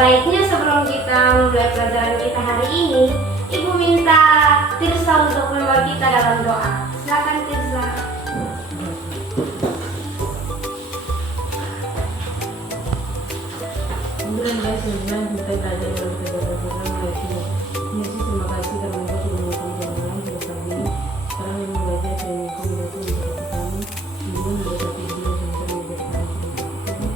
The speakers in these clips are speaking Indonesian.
Baiknya sebelum kita mulai pelajaran kita hari ini, Ibu minta Tirza untuk membawa kita dalam doa. Silakan Tirza. Alhamdulillah sebelum kita belajar dalam pelajaran Yesus, terima kasih karena Engkau sudah mengumpulkan kami untuk kami. Sekarang yang belajar dan Engkau memberkati kami, Ibu memberkati dia sampai memberkati kami.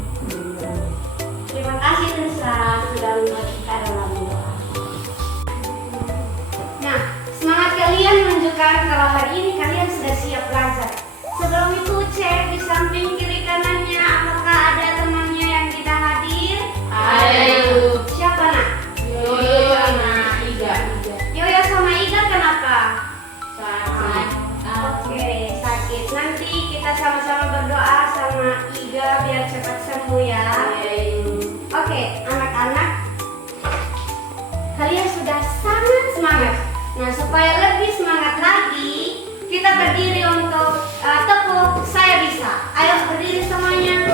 Terima kasih Tirza sudah membawa kita dalam doa. Nah, semangat kalian menunjukkan kalau hari ini kalian sudah siap belajar. Sebelum itu cek di samping kiri kanannya apakah ada temannya yang tidak hadir? Ada, Ibu. Siapa nak? Yoyo sama Iga. Yoyo sama Iga kenapa? Sakit. Oke, sakit. Nanti kita sama-sama berdoa sama Iga biar cepat sembuh ya. Oke, anak-anak, kalian sudah sangat semangat. Nah, supaya lebih semangat lagi, kita berdiri untuk tepuk saya bisa. Ayo berdiri semuanya.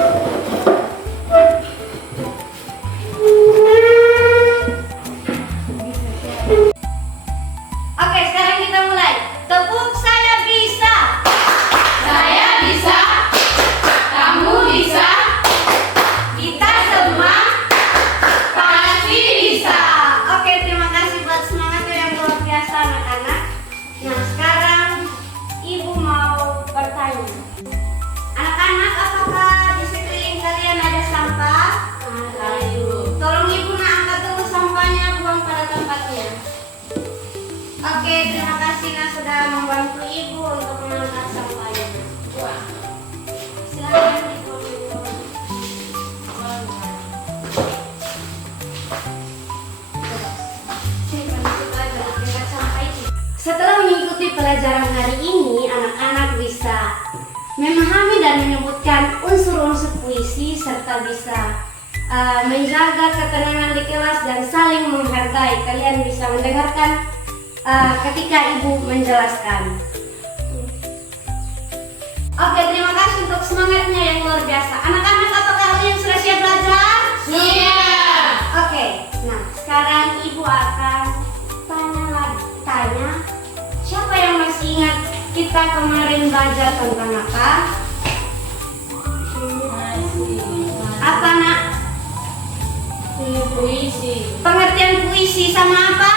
Oke, sekarang kita mulai. Tepuk saya bisa. Saya bisa. Kamu bisa. Kita semua Pasti bisa. Oke, terima kasih buat semangatnya yang luar biasa anak-anak. Nah, sekarang Ibu mau bertanya. Anak-anak, apakah di sekeliling kalian ada sampah? Ayo. Tolong Ibu nak angkat dulu sampahnya, buang pada tempatnya. Oke, terima kasih nak sudah membantu Ibu untuk mengangkat sampahnya. Wah. Silakan Ibu. Setelah mengikuti pelajaran hari ini, anak-anak bisa memahami dan menyebutkan unsur-unsur puisi serta bisa menjaga ketenangan di kelas dan saling menghargai. Kalian bisa mendengarkan ketika Ibu menjelaskan. Oke, terima kasih untuk semangatnya yang luar biasa. Anak-anak, apakah kalian sudah siap belajar? Siap. Oke, nah sekarang Ibu akan tanya siapa yang masih ingat kita kemarin belajar tentang apa? Apa nak? Puisi. Pengertian puisi sama apa?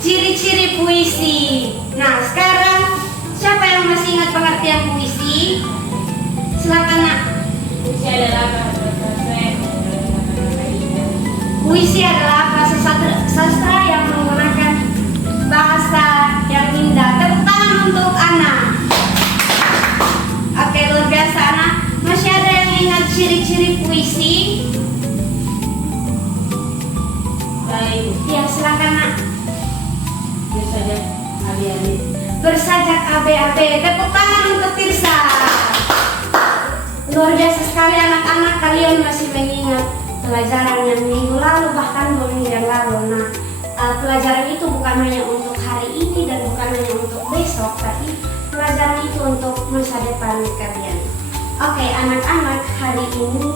Ciri-ciri puisi. Nah sekarang siapa yang masih ingat pengertian puisi? Silakan nak. Puisi adalah bahasa yang Puisi adalah bahasa sastra yang menggunakan bahasa yang indah. Tepuk tangan untuk Ana. Oke, luar biasa Ana. Masih ada yang ingat ciri-ciri puisi? baik. Ya, silakan Nak. Biasanya hari-hari. Bersajak abe-abe. Tepuk tangan untuk Tirza. Luar biasa sekali anak-anak, kalian masih mengingat pelajaran yang minggu lalu bahkan 2 minggu yang lalu. Nah, pelajaran itu bukan hanya untuk hari ini dan bukan hanya untuk besok, tapi pelajaran itu untuk masa depan kalian. Oke, anak-anak, hari ini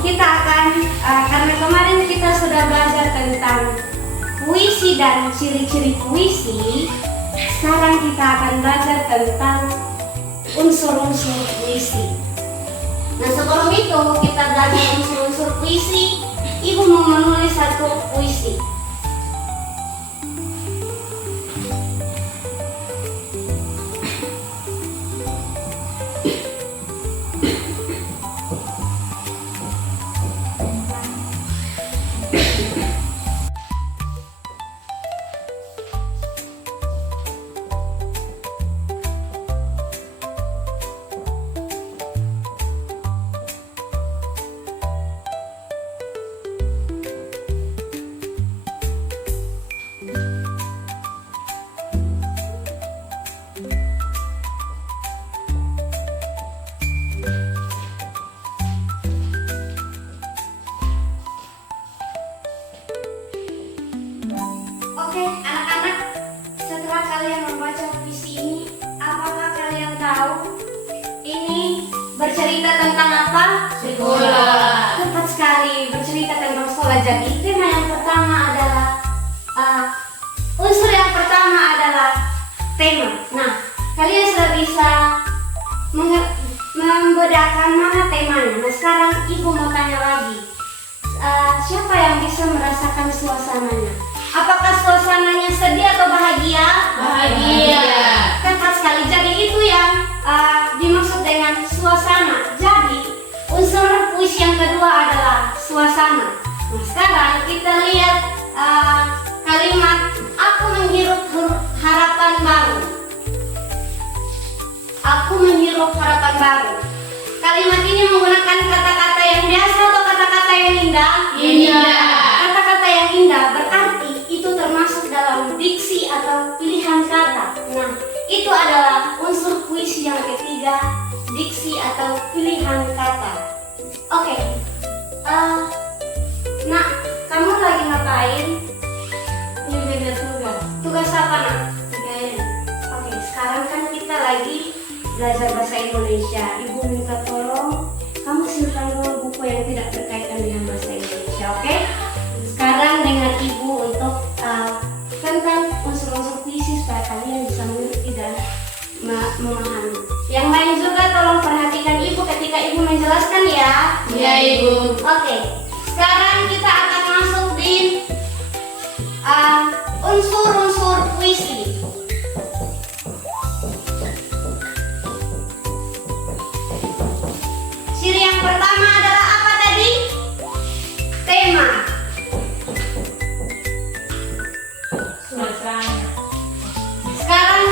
kita akan karena kemarin kita sudah belajar tentang puisi dan ciri-ciri puisi, sekarang kita akan belajar tentang unsur-unsur puisi. Nah, sebelum itu kita belajar unsur-unsur puisi, Ibu mau menulis satu puisi. Oke, anak-anak, setelah kalian membaca puisi ini, apakah kalian tahu ini bercerita tentang apa? Sekolah. pelajari. Tema yang pertama adalah unsur yang pertama adalah tema. Nah, kalian sudah bisa membedakan mana temanya. Nah, sekarang ibu mau tanya lagi, siapa yang bisa merasakan suasananya? Apakah suasananya sedih atau bahagia? Bahagia. Tepat sekali. Jadi itu yang dimaksud dengan suasana. Jadi unsur puisi yang kedua adalah suasana. Nah, sekarang kita lihat kalimat aku menghirup harapan baru. Aku menghirup harapan baru. Kalimat ini menggunakan kata-kata yang biasa atau kata-kata yang indah? Indah. Kata-kata yang indah berarti itu termasuk dalam diksi atau pilihan kata. Nah, itu adalah unsur puisi yang ketiga, diksi atau pilihan kata. Oke, nah, kamu lagi ngapain? Ini beda tugas. Tugas apa, nak? IKN. Oke, sekarang kan kita lagi belajar bahasa Indonesia. Ibu minta tolong kamu simpan dulu buku yang tidak berkaitan dengan bahasa Indonesia, oke? Sekarang dengan ibu untuk tentang unsur-unsur puisi supaya kalian bisa mengerti dan memahami. Yang lain juga tolong perhatikan ibu ketika ibu menjelaskan ya. Iya, Ibu. Oke, sekarang kita akan masuk di unsur-unsur puisi. Ciri yang pertama adalah apa tadi? Tema. Suasana. Sekarang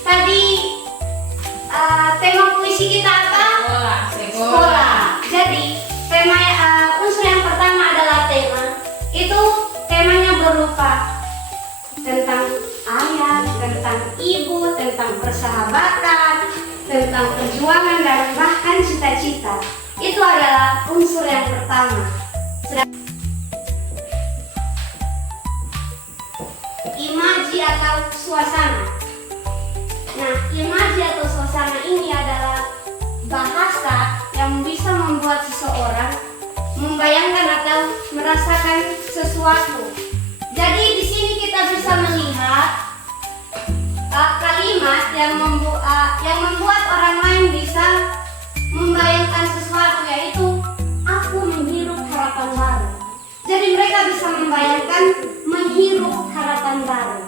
tadi tema puisi kita apa? Sekolah. Jadi tema unsur yang pertama adalah tema. Itu temanya berupa tentang ayah, tentang ibu, tentang persahabatan, tentang perjuangan dan bahkan cita-cita. Itu adalah unsur yang pertama. Imaji atau suasana. Nah, imaji atau suasana ini adalah bahasa yang bisa membuat seseorang membayangkan atau merasakan sesuatu. Jadi di sini kita bisa melihat kalimat yang membuat orang lain bisa membayangkan sesuatu, yaitu aku menghirup harapan baru. Jadi mereka bisa membayangkan menghirup harapan baru.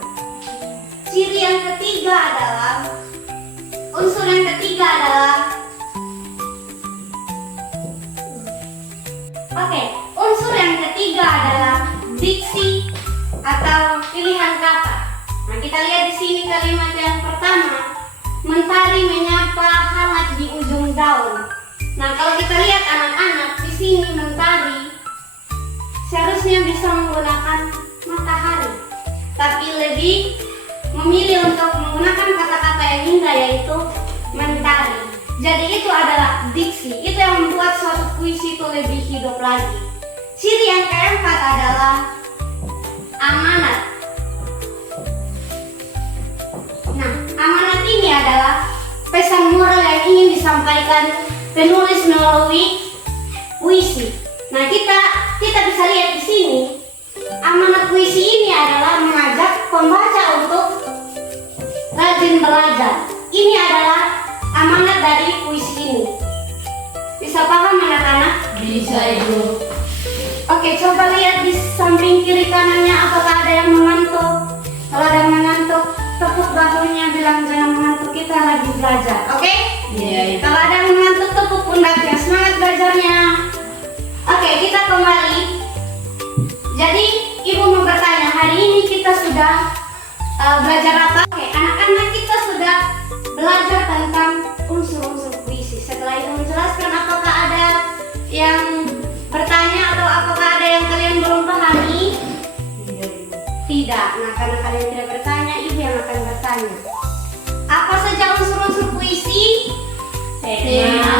Ciri yang ketiga adalah unsur yang ketiga adalah unsur yang ketiga adalah diksi atau pilihan kata. Nah, kita lihat di sini kalimat yang pertama, mentari menyapa hangat di ujung daun. Nah, kalau kita lihat anak-anak di sini mentari seharusnya bisa menggunakan matahari, tapi lebih memilih untuk menggunakan kata-kata yang indah yaitu mentari. Jadi itu adalah diksi, itu yang membuat suatu puisi itu lebih hidup lagi. Ciri yang keempat adalah amanat. Nah, amanat ini adalah pesan moral yang ingin disampaikan penulis melalui puisi. Nah, kita bisa lihat di sini, amanat puisi ini adalah mengajak pembaca untuk rajin belajar. Ini adalah amanat dari puisi ini. Bisa paham anak-anak? Bisa, Ibu. Oke, coba lihat di samping kiri kanannya apakah ada yang mengantuk. Kalau ada yang mengantuk, tepuk bahunya, bilang jangan mengantuk, kita lagi belajar. Oke? Iya, Ibu. Kalau ada yang mengantuk, tepuk pundaknya, semangat belajarnya. Oke, kita kembali. Jadi, Ibu mau bertanya, hari ini kita sudah belajar apa? Oke, anak-anak kita sudah belajar tentang unsur-unsur puisi. Setelah itu menjelaskan, apakah ada yang bertanya atau apakah ada yang kalian belum pahami? Tidak. Nah, karena kalian tidak bertanya, Ibu yang akan bertanya. Apa saja unsur-unsur puisi? Tema,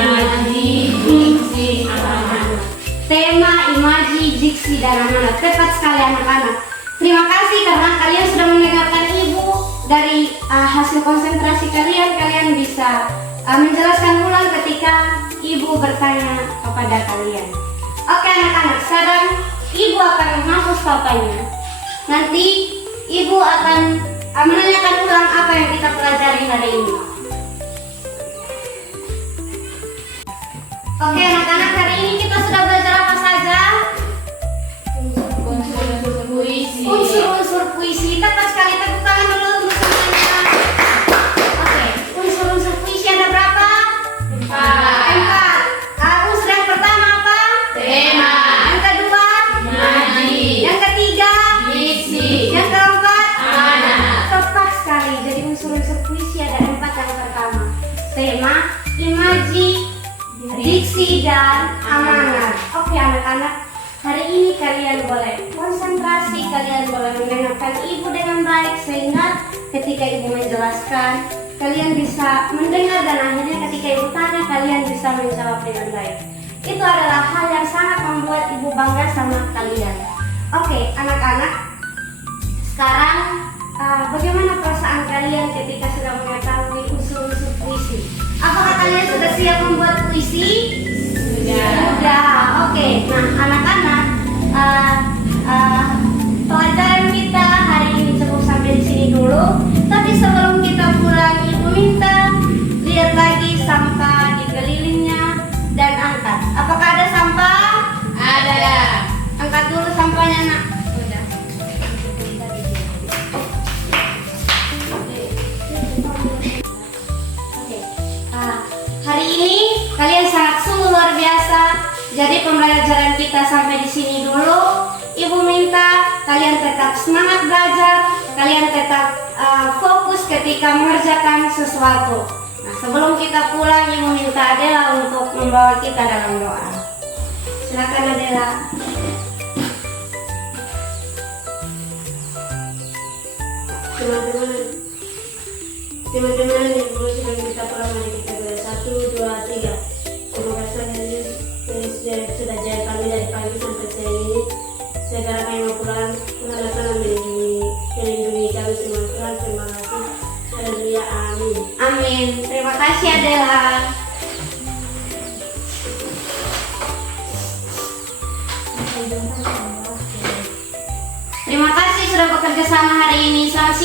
imaji, diksi, amanat. Tema, imaji, diksi, dan amanat. Tepat sekali anak-anak. Terima kasih karena kalian sudah mendengarkan Ibu. Dari hasil konsentrasi kalian bisa menjelaskan ulang ketika Ibu bertanya kepada kalian. Oke anak-anak, sekarang akan menghapus papanya. Nanti ibu akan menanyakan ulang apa yang kita pelajari hari ini. Oke anak-anak, hari ini kita sudah belajar apa saja? Unsur-unsur puisi. Unsur-unsur puisi. Tepat sekali, tepuk tangan dulu untuk semuanya. Oke, unsur-unsur puisi ada berapa? 4. Unsur yang pertama apa? Tema. Yang kedua? Nadi. Yang ketiga? Diksi. Yang keempat? Amanat. Tepat sekali. Jadi unsur-unsur puisi ada 4 yang pertama. Tema, imaji, diksi, dan amanat. Oke anak-anak, hari ini kalian boleh konsentrasi, kalian boleh mendengarkan ibu dengan baik sehingga ketika ibu menjelaskan kalian bisa mendengar dan akhirnya ketika ibu tanya kalian bisa menjawab dengan baik. Itu adalah hal yang sangat membuat ibu bangga sama kalian. Oke anak-anak, sekarang bagaimana perasaan kalian ketika sudah mengetahui unsur-unsur puisi? Apakah kalian sudah siap membuat puisi? Sudah. Oke. Nah, anak-anak, pelajaran kita hari ini cukup sampai di sini dulu. Tapi sebelum kita pulang, ibu minta lihat lagi sampah di kelilingnya dan angkat. Apakah ada sampah? Ada. Angkat dulu sampahnya, nak. Udah. Oke. Hari ini kalian sangat sungguh luar biasa. Jadi pembelajaran kita sampai di sini dulu. Ibu minta kalian tetap semangat belajar, kalian tetap fokus ketika mengerjakan sesuatu. Nah, sebelum kita pulang, ibu minta Adela untuk membawa kita dalam doa. Silakan Adela. Teman-teman yang dulu sudah kita pulang, mari kita berdoa. 1, 2, 3. Terima kasih Yesus yang sudah jaga kami dari pagi sampai siang ini. Sekarang kami mau pulang, Tuhan melindungi kami semua. Tuhan, terima kasih. Haleluya, amin. Amin. Terima kasih Adela. Terima kasih sudah bekerja sama hari ini. Selamat